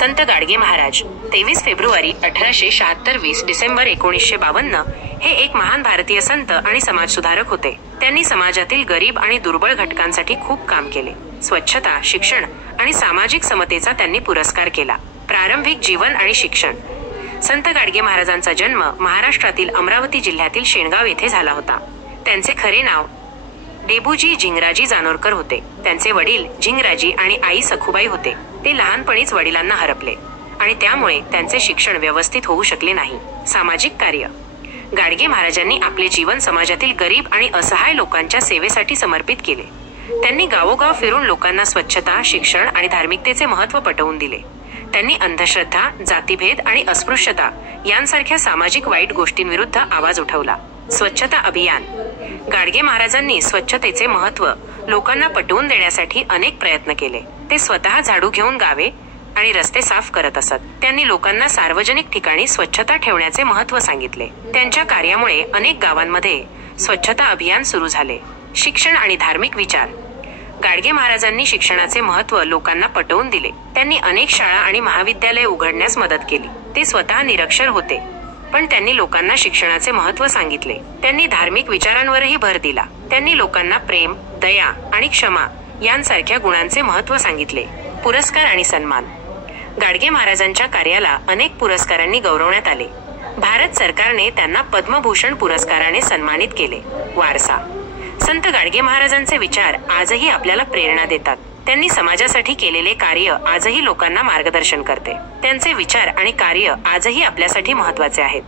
संत Gadge Maharaj 23 February 1876 20 December 1952 हे एक महान भारतीय संत आणि समाजसुधारक होते. त्यांनी समाजातील गरीब आणि दुर्बळ घटकांसाठी खूप काम केले. स्वच्छता, शिक्षण आणि सामाजिक समतेचा त्यांनी पुरस्कार केला. प्रारंभिक जीवन आणि शिक्षण. संत गाडगे महाराजांचा जन्म महाराष्ट्रातील अमरावती जिल्ह्यातील शेणगाव येथे झाला होता. त्यांचे खरे नाव डेबूजी झिंगराजी जानोरकर होते. त्यांचे वडील झिंगराजी आणि आई सखुबाई होते. ते लहानपणीच वडिलांना हरपले आणि त्यामुळे त्यांचे शिक्षण व्यवस्थित होऊ शकले नाही. सामाजिक कार्य. गाडगे महाराजांनी आपले जीवन समाजातील गरीब आणि असहाय लोकांच्या सेवेसाठी समर्पित केले. त्यांनी गावोगाव फिरून लोकांना स्वच्छता, शिक्षण आणि धार्मिकतेचे महत्त्व पटवून दिले. त्यांनी अंधश्रद्धा, जातीभेद आणि अस्पृश्यता यांसारख्या सामाजिक वाईट गोष्टींविरुद्ध आवाज उठवला. स्वच्छता अभियान. गाडगे महाराजांनी स्वच्छतेचे महत्त्व लोकांना पटवून देण्यासाठी अनेक प्रयत्न केले. ते स्वतः झाडू घेऊन गावे आणि रस्ते साफ करत असत. त्यांनी लोकांना सार्वजनिक ठिकाणी स्वच्छता ठेवण्याचे महत्त्व सांगितले. त्यांच्या कार्यामुळे अनेक गावांमध्ये स्वच्छता अभियान सुरू झाले. शिक्षण आणि धार्मिक विचार. गाडगे महाराजांनी शिक्षणाचे महत्त्व लोकांना पटवून दिले. त्यांनी अनेक शाळा आणि महाविद्यालये उघडण्यास मदत केली. ते स्वतः निरक्षर होते, पण त्यांनी लोकांना शिक्षणाचे महत्त्व सांगितले. त्यांनी धार्मिक विचारांवरही भर दिला. त्यांनी लोकांना प्रेम, दया आणि क्षमा यांसारख्या गुणांचे महत्त्व सांगितले. पुरस्कार आणि सन्मान. गाडगे महाराजांच्या कार्याला अनेक पुरस्कारांनी गौरवण्यात आले. भारत सरकारने त्यांना पद्मभूषण पुरस्काराने सन्मानित केले. वारसा. संत गाडगे महाराजांचे विचार आजही आपल्याला प्रेरणा देतात. त्यांनी समाजासाठी केलेले कार्य आजही लोकांना मार्गदर्शन करते. त्यांचे विचार आणि कार्य आजही आपल्यासाठी महत्त्वाचे आहेत.